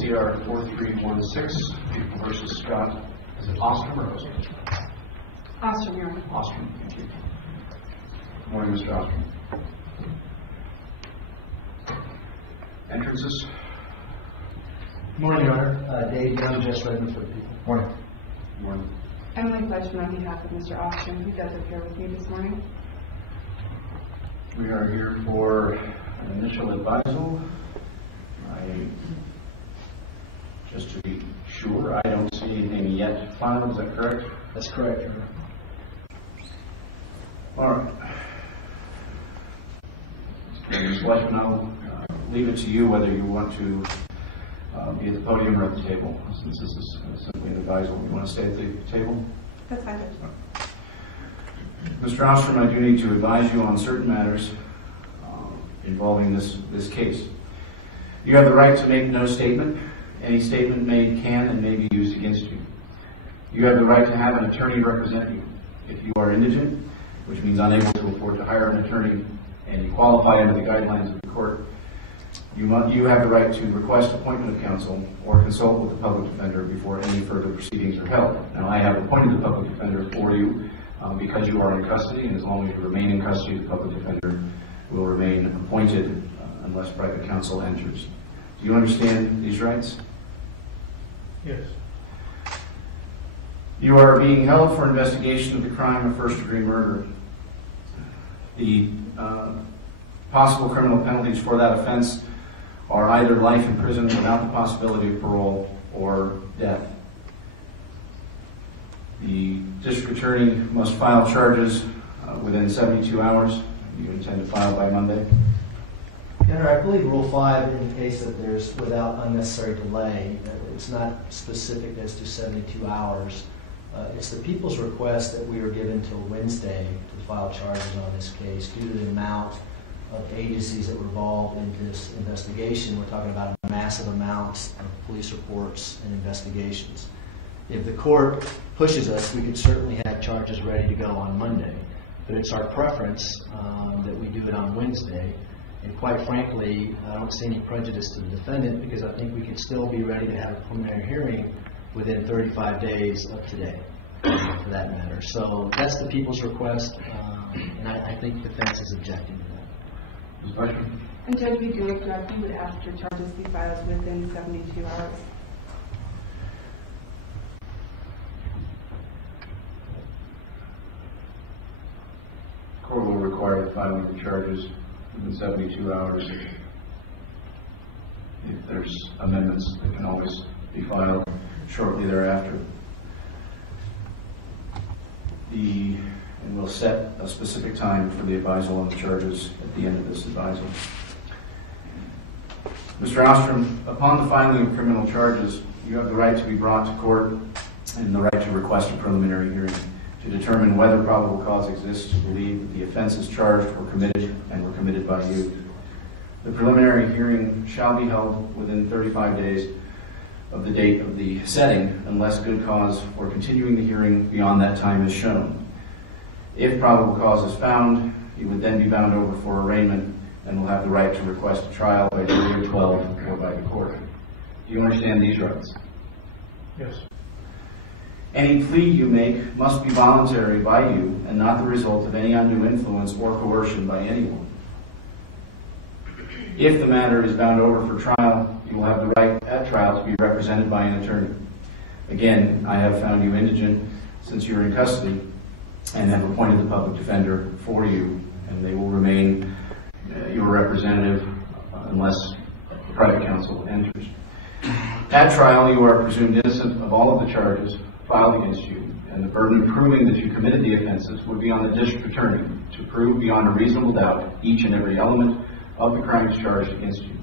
CR 4316, People versus Scott. Is it Ostrem or Ostrem? Ostrem, Your Honor. Ostrem, thank you. Good morning, Mr. Ostrem. Entrances? Good morning, Your Honor. Dave Young, just Redmond for the people. Morning. Good morning. Emily Fletchman on behalf of Mr. Ostrem, who does appear with me this morning. We are here for an initial advisal. Just to be sure, I don't see anything yet filed. Is that correct? That's correct, Your Honor. All right. Ms. Fletchman, I'll leave it to you whether you want to be at the podium or at the table, since this is simply an advisal. You want to stay at the table? That's fine. Mr. Ostrem, I do need to advise you on certain matters involving this case. You have the right to make no statement. Any statement made can and may be used against you. You have the right to have an attorney represent you. If you are indigent, which means unable to afford to hire an attorney, and you qualify under the guidelines of the court, you have the right to request appointment of counsel or consult with the public defender before any further proceedings are held. Now, I have appointed the public defender for you because you are in custody, and as long as you remain in custody, the public defender will remain appointed unless private counsel enters. Do you understand these rights? Yes. You are being held for investigation of the crime of first-degree murder. The possible criminal penalties for that offense are either life in prison without the possibility of parole or death. The district attorney must file charges within 72 hours. You intend to file by Monday? Your Honor, I believe Rule 5 indicates that there's without unnecessary delay. It's not specific as to 72 hours. It's the people's request that we were given till Wednesday to file charges on this case due to the amount of agencies that were involved in this investigation. We're talking about massive amounts of police reports and investigations. If the court pushes us, we could certainly have charges ready to go on Monday. But it's our preference that we do it on Wednesday. And quite frankly, I don't see any prejudice to the defendant because I think we could still be ready to have a preliminary hearing within 35 days of today, for that matter. So that's the people's request, and I think the defense is objecting to that. Ms. Fletchman? And Judge, we do it correctly. Would ask your charges be filed within 72 hours. The court will require the filing of the charges within 72 hours. If there's amendments, they can always be filed shortly thereafter. And we'll set a specific time for the advisal on the charges at the end of this advisal. Mr. Ostrem, upon the filing of criminal charges, you have the right to be brought to court and the right to request a preliminary hearing to determine whether probable cause exists to believe that the offenses charged were committed and were committed by you. The preliminary hearing shall be held within 35 days of the date of the setting unless good cause for continuing the hearing beyond that time is shown. If probable cause is found, you would then be bound over for arraignment and will have the right to request a trial by jury of 12 or by the court. Do you understand these rights? Yes. Any plea you make must be voluntary by you and not the result of any undue influence or coercion by anyone. If the matter is bound over for trial, you will have the right at trial to be represented by an attorney. Again, I have found you indigent since you're in custody and have appointed the public defender for you, and they will remain your representative unless private counsel enters. At trial, you are presumed innocent of all of the charges filed against you, and the burden of proving that you committed the offenses would be on the district attorney to prove beyond a reasonable doubt each and every element of the crimes charged against you.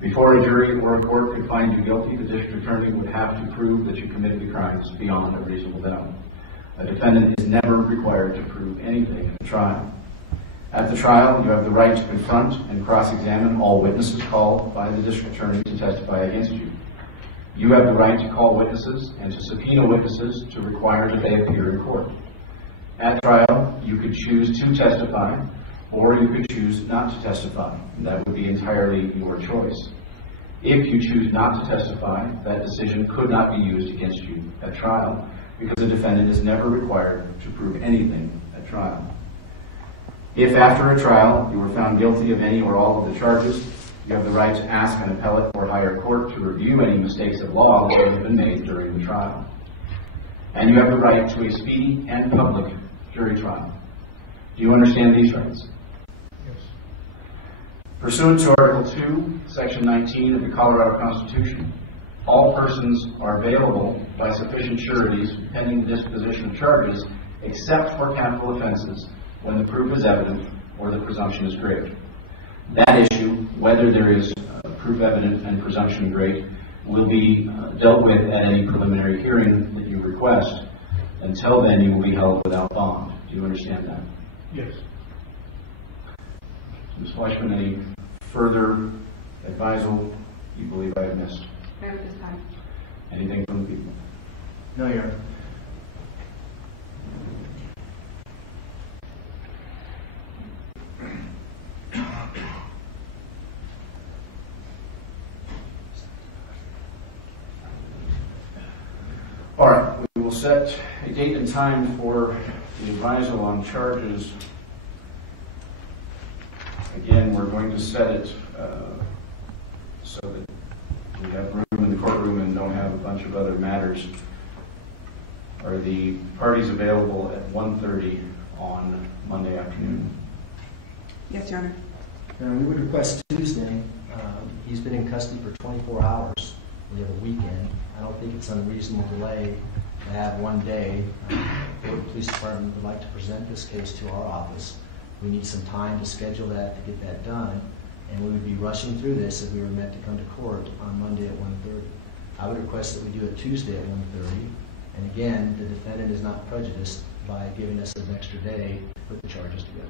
Before a jury or a court could find you guilty, the district attorney would have to prove that you committed the crimes beyond a reasonable doubt. A defendant is never required to prove anything at the trial. At the trial, you have the right to confront and cross-examine all witnesses called by the district attorney to testify against you. You have the right to call witnesses and to subpoena witnesses to require that they appear in court. At trial, you could choose to testify, or you could choose not to testify. That would be entirely your choice. If you choose not to testify, that decision could not be used against you at trial because the defendant is never required to prove anything at trial. If after a trial you were found guilty of any or all of the charges, you have the right to ask an appellate or higher court to review any mistakes of law that have been made during the trial. And you have the right to a speedy and public jury trial. Do you understand these rights? Yes. Pursuant to Article 2, Section 19 of the Colorado Constitution, all persons are available by sufficient sureties pending the disposition of charges, except for capital offenses, when the proof is evident or the presumption is great. That issue, whether there is proof evident and presumption great, will be dealt with at any preliminary hearing that you request. Until then, you will be held without bond. Do you understand that? Yes. Ms. Fleischman, any further advisal you believe I have missed? No, at this time. Anything from the people? No, Your Honor. All right, we will set a date and time for the advisal on charges. Again, we're going to set it so that we have room in the courtroom and don't have a bunch of other matters. Are the parties available at 1:30 on Monday afternoon? Yes, Your Honor. We would request Tuesday. He's been in custody for 24 hours. We have a weekend. I don't think it's unreasonable delay to have one day. The Florida Police Department would like to present this case to our office. We need some time to schedule that, to get that done, and we would be rushing through this if we were meant to come to court on Monday at 1:30. I would request that we do it Tuesday at 1:30, and again, the defendant is not prejudiced by giving us an extra day to put the charges together.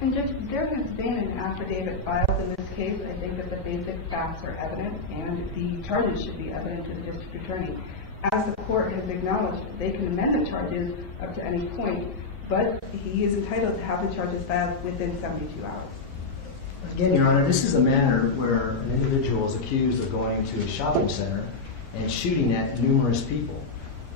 And Judge, there has been an affidavit filed in this case. I think that the basic facts are evident, and the charges should be evident to the district attorney. As the court has acknowledged, they can amend the charges up to any point, but he is entitled to have the charges filed within 72 hours. Again, Your Honor, this is a matter where an individual is accused of going to a shopping center and shooting at numerous people.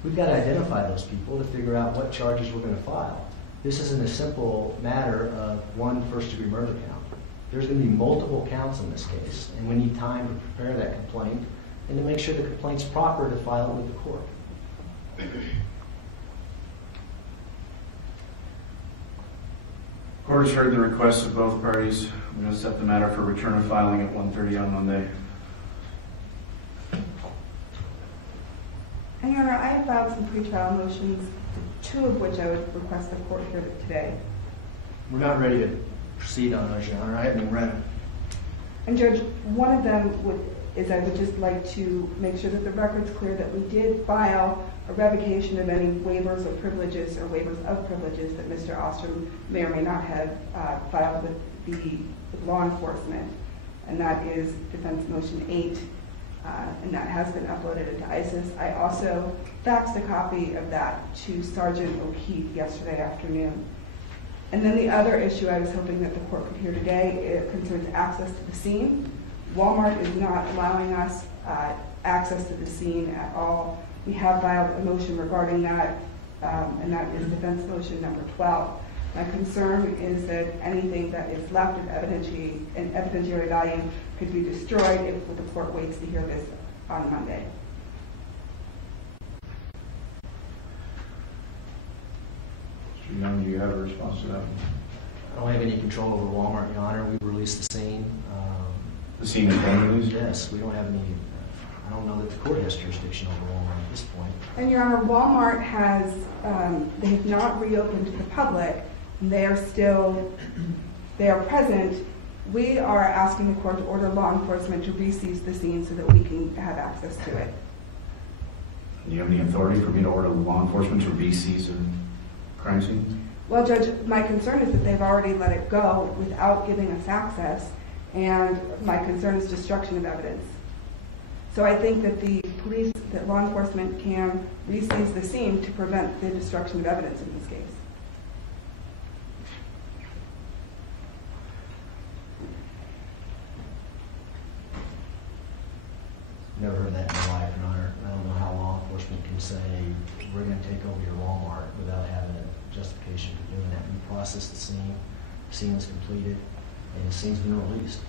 We've got to identify those people to figure out what charges we're going to file. This isn't a simple matter of one first-degree murder count. There's going to be multiple counts in this case, and we need time to prepare that complaint and to make sure the complaint's proper to file it with the court. Court has heard the requests of both parties. I'm going to set the matter for return of filing at 1:30 on Monday. And Your Honor, I have filed some pretrial motions, two of which I would request the court hear today. We're not ready to proceed on those, Your Honor. I haven't even read them. And Judge, one of them is I would just like to make sure that the record's clear that we did file a revocation of any waivers of privileges or waivers of privileges that Mr. Ostrem may or may not have filed with law enforcement. And that is Defense Motion 8, and that has been uploaded into ISIS. I also faxed a copy of that to Sergeant O'Keefe yesterday afternoon. And then the other issue I was hoping that the court could hear today, it concerns access to the scene. Walmart is not allowing us access to the scene at all. We have filed a motion regarding that, and that is Defense Motion number 12. My concern is that anything that is left of evidentiary value could be destroyed if the court waits to hear this on Monday. Mr. Young, do you have a response to that? I don't have any control over Walmart, Your Honor. We released the scene. The scene is being released? Yes, we don't have any. I don't know that the court has jurisdiction over Walmart at this point. And Your Honor, Walmart has, they have not reopened to the public. They are present. We are asking the court to order law enforcement to re-seize the scene so that we can have access to it. Do you have any authority for me to order law enforcement to re-seize a crime scene? Well, Judge, my concern is that they've already let it go without giving us access, and my concern is destruction of evidence. So I think that that law enforcement can re-seize the scene to prevent the destruction of evidence in this case. Never heard that in my life, Your Honor. I don't know how law enforcement can say, we're going to take over your Walmart without having a justification for doing that. We process the scene is completed, and the scene's been released.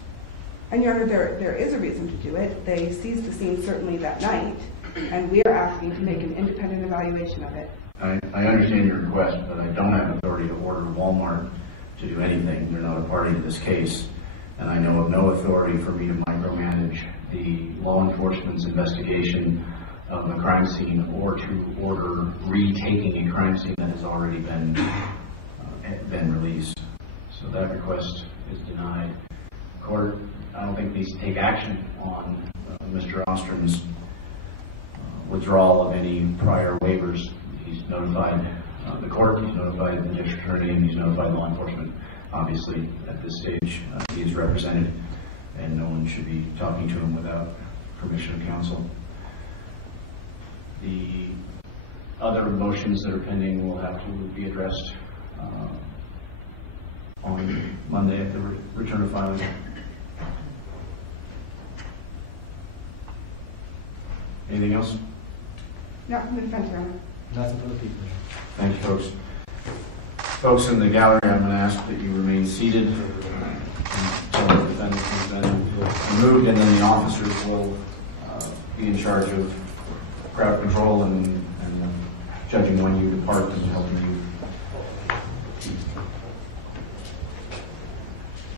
And Your Honor, there is a reason to do it. They seized the scene certainly that night, and we are asking to make an independent evaluation of it. I understand your request, but I don't have authority to order Walmart to do anything. They're not a party to this case. And I know of no authority for me to micromanage the law enforcement's investigation of a crime scene or to order retaking a crime scene that has already been released. So that request is denied. Court, I don't think needs to take action on Mr. Ostrem's withdrawal of any prior waivers. He's notified the court, he's notified the district attorney, and he's notified law enforcement. Obviously, at this stage, he is represented, and no one should be talking to him without permission of counsel. The other motions that are pending will have to be addressed on Monday at the return of filing. Anything else? Not from the defense, Your Honor. Nothing for the people. Thank you, folks. Folks in the gallery, I'm going to ask that you remain seated until the defendant has been removed, and then the officers will be in charge of crowd control and judging when you depart and helping you